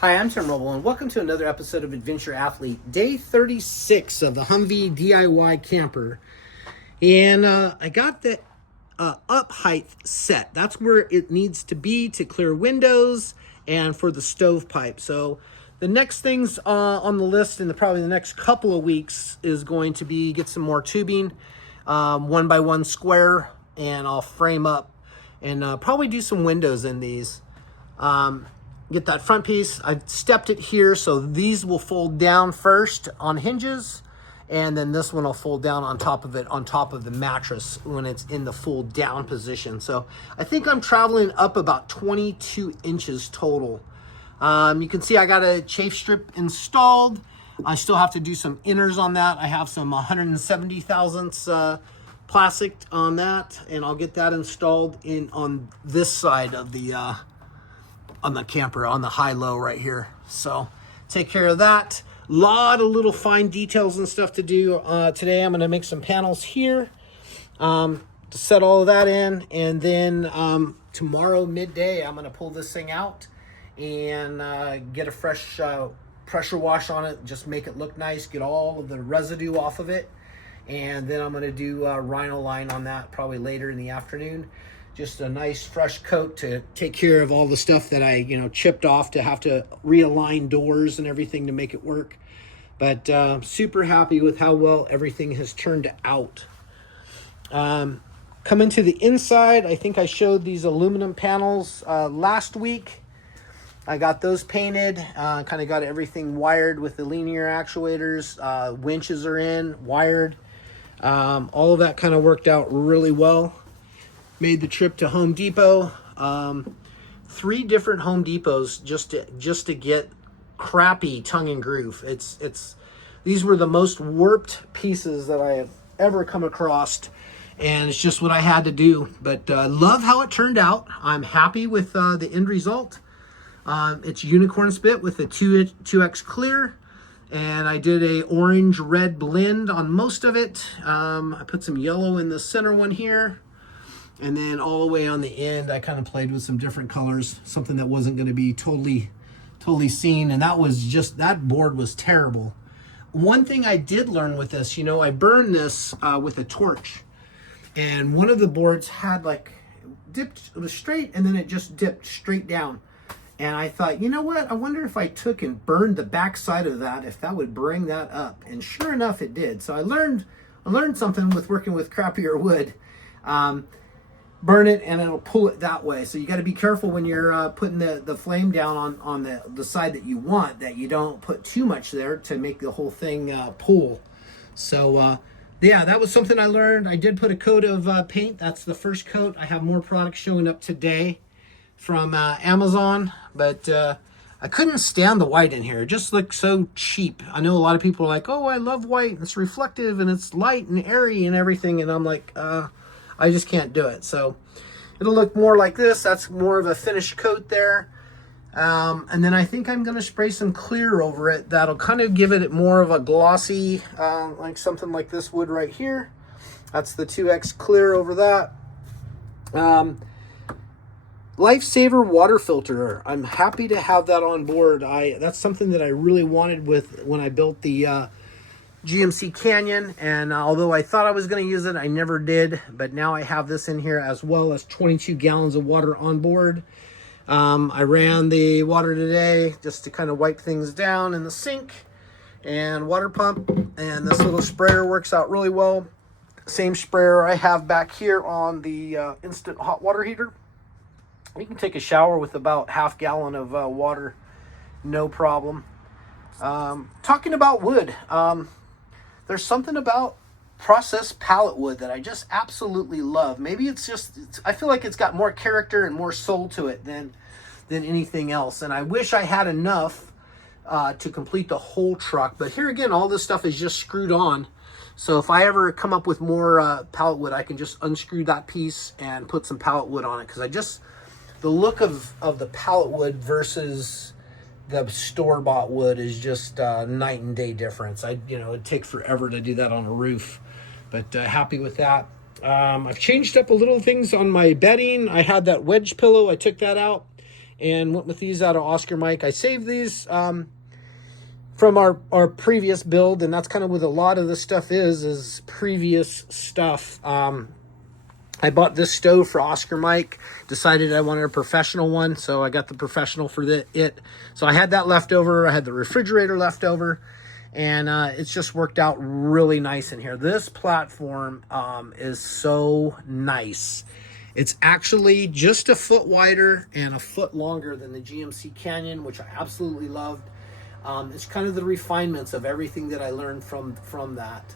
Hi, I'm Tim Roble, and welcome to another episode of Adventure Athlete, day 36 of the Humvee DIY camper. And I got the up height set. That's where it needs to be to clear windows and for the stovepipe. So the next things on the list in probably the next couple of weeks is going to be get some more tubing, 1x1 square, and I'll frame up and probably do some windows in these. Get that front piece. I've stepped it here, so these will fold down first on hinges, and then this one will fold down on top of it, on top of the mattress when it's in the full down position. So I think I'm traveling up about 22 inches total. You can see I got a chafe strip installed. I still have to do some inners on that. I have some 170 thousandths plastic on that, and I'll get that installed in on this side of the on the camper, on the high-low right here. So take care of that. A lot of little fine details and stuff to do. Today I'm going to make some panels here to set all of that in. And then tomorrow midday I'm going to pull this thing out and get a fresh pressure wash on it. Just make it look nice. Get all of the residue off of it. And then I'm going to do Rhino line on that probably later in the afternoon. Just a nice fresh coat to take care of all the stuff that I, chipped off to have to realign doors and everything to make it work. But super happy with how well everything has turned out. Coming to the inside, I think I showed these aluminum panels last week. I got those painted, kind of got everything wired with the linear actuators. Winches are in, wired. All of that kind of worked out really well. Made the trip to Home Depot, 3 different Home Depots just to get crappy tongue and groove. These were the most warped pieces that I have ever come across, and it's just what I had to do. But love how it turned out. I'm happy with the end result. It's unicorn spit with a 2x clear, and I did a orange red blend on most of it. I put some yellow in the center one here. And then all the way on the end, I kind of played with some different colors, something that wasn't going to be totally seen. And that board was terrible. One thing I did learn with this, I burned this with a torch. And one of the boards had it was straight, and then it just dipped straight down. And I thought, you know what? I wonder if I took and burned the back side of that, if that would bring that up. And sure enough, it did. So I learned something with working with crappier wood. Burn it and it'll pull it that way. So you got to be careful when you're putting the flame down on the side that you want, that you don't put too much there to make the whole thing pull. So yeah, that was something I learned. I did put a coat of paint. That's the first coat. I have more products showing up today from Amazon, but I couldn't stand the white in here. It just looked so cheap. I know a lot of people are like, oh, I love white. It's reflective and it's light and airy and everything. And I'm like, I just can't do it. So it'll look more like this. That's more of a finished coat there. And then I think I'm going to spray some clear over it. That'll kind of give it more of a glossy, like something like this wood right here. That's the 2X clear over that. Lifesaver water filter. I'm happy to have that on board. That's something that I really wanted when I built the GMC Canyon, and although I thought I was going to use it, I never did. But now I have this in here, as well as 22 gallons of water on board. I ran the water today just to kind of wipe things down in the sink and water pump, and this little sprayer works out really well. Same sprayer I have back here on the instant hot water heater. You can take a shower with about half gallon of water, no problem. Talking about wood, there's something about processed pallet wood that I just absolutely love. Maybe I feel like it's got more character and more soul to it than anything else. And I wish I had enough to complete the whole truck. But here again, all this stuff is just screwed on. So if I ever come up with more pallet wood, I can just unscrew that piece and put some pallet wood on it. Because the look of the pallet wood versus the store-bought wood is just night and day difference. It'd take forever to do that on a roof, but happy with that. I've changed up a little things on my bedding. I had that wedge pillow. I took that out and went with these out of Oscar Mike. I saved these from our previous build, and that's kind of what a lot of this stuff is previous stuff. I bought this stove for Oscar Mike, decided I wanted a professional one, so I got the professional for it. So I had that left over, I had the refrigerator left over, and it's just worked out really nice in here. This platform is so nice. It's actually just a foot wider and a foot longer than the GMC Canyon, which I absolutely loved. It's kind of the refinements of everything that I learned from that.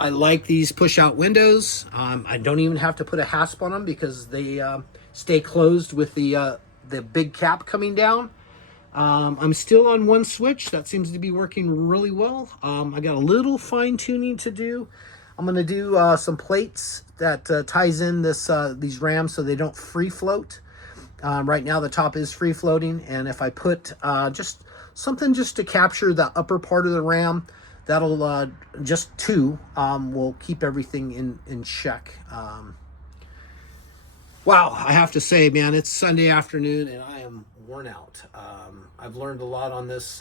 I like these push-out windows. I don't even have to put a hasp on them because they stay closed with the big cap coming down. I'm still on one switch. That seems to be working really well. I got a little fine-tuning to do. I'm going to do some plates that ties in these rams so they don't free float. Right now the top is free floating, and if I put just something just to capture the upper part of the ram, that'll just two will keep everything in check. Wow, I have to say, man, it's Sunday afternoon and I am worn out. I've learned a lot on this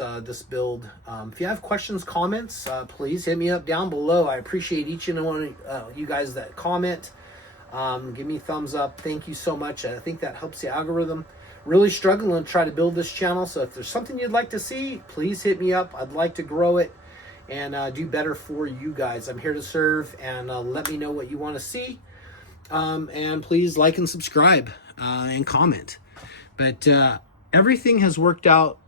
build. If you have questions, comments, please hit me up down below. I appreciate each and one of you guys that comment. Give me thumbs up. Thank you so much. I think that helps the algorithm. Really struggling to try to build this channel, so if there's something you'd like to see, please hit me up. I'd like to grow it and do better for you guys. I'm here to serve, and let me know what you want to see. And please like and subscribe and comment. But everything has worked out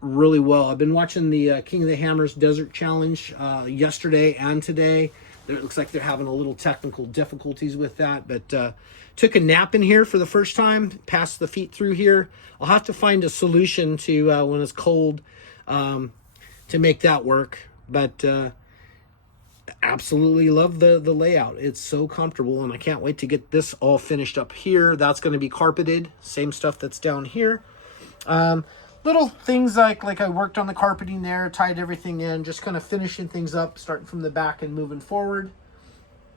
really well. I've been watching the King of the Hammers Desert Challenge yesterday and today. It looks like they're having a little technical difficulties with that, but took a nap in here for the first time, passed the feet through here. I'll have to find a solution to when it's cold to make that work, but absolutely love the layout. It's so comfortable, and I can't wait to get this all finished up here. That's going to be carpeted, same stuff that's down here. Little things like I worked on the carpeting there, tied everything in, just kind of finishing things up, starting from the back and moving forward.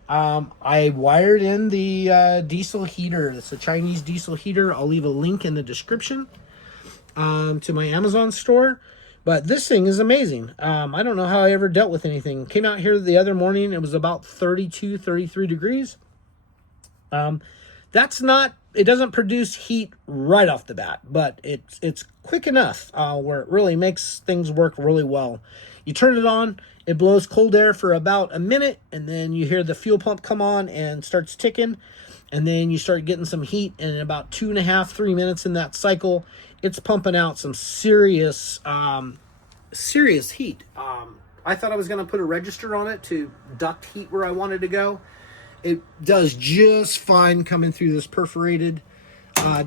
I wired in the diesel heater. It's a Chinese diesel heater. I'll leave a link in the description to my Amazon store. But this thing is amazing. I don't know how I ever dealt with anything. Came out here the other morning. It was about 32, 33 degrees. That's not, it doesn't produce heat right off the bat, but it's quick enough where it really makes things work really well. You turn it on, it blows cold air for about a minute, and then you hear the fuel pump come on and starts ticking, and then you start getting some heat, and in about 2.5, 3 minutes in that cycle, it's pumping out some serious heat. I thought I was going to put a register on it to duct heat where I wanted to go. It does just fine coming through this perforated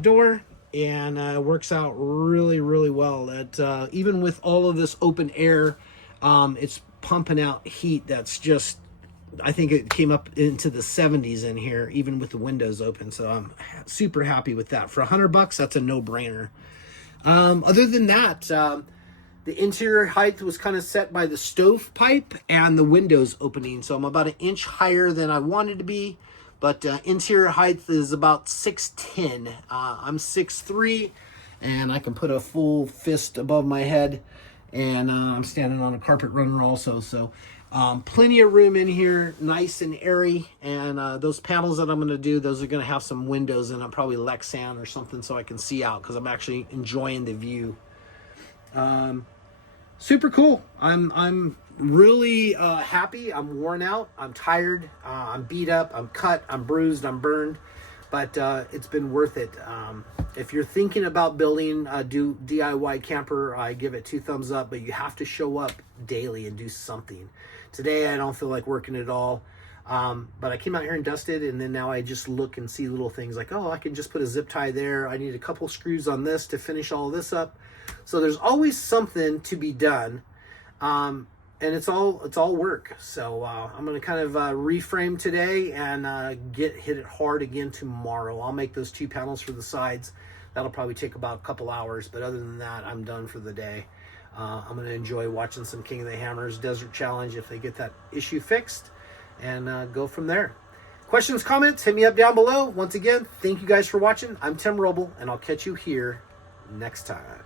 door, and works out really, really well. That even with all of this open air, it's pumping out heat that's just, I think it came up into the 70s in here, even with the windows open. So I'm super happy with that. For $100, that's a no-brainer. Other than that, the interior height was kind of set by the stovepipe and the windows opening. So I'm about an inch higher than I wanted to be. But interior height is about 6'10". I'm 6'3", and I can put a full fist above my head. And I'm standing on a carpet runner also. So plenty of room in here, nice and airy. And those panels that I'm going to do, those are going to have some windows in them, probably Lexan or something, so I can see out, because I'm actually enjoying the view. Super cool. I'm really happy. I'm worn out. I'm tired. I'm beat up. I'm cut. I'm bruised. I'm burned. But it's been worth it. If you're thinking about building a DIY camper, I give it 2 thumbs up. But you have to show up daily and do something. Today, I don't feel like working at all. But I came out here and dusted, and then now I just look and see little things like, oh, I can just put a zip tie there. I need a couple screws on this to finish all this up. So there's always something to be done, and it's all work. So I'm going to kind of reframe today and hit it hard again tomorrow. I'll make those 2 panels for the sides. That'll probably take about a couple hours, but other than that, I'm done for the day. I'm going to enjoy watching some King of the Hammers Desert Challenge if they get that issue fixed, and go from there. Questions, comments, hit me up down below. Once again, thank you guys for watching. I'm Tim Roble, and I'll catch you here next time.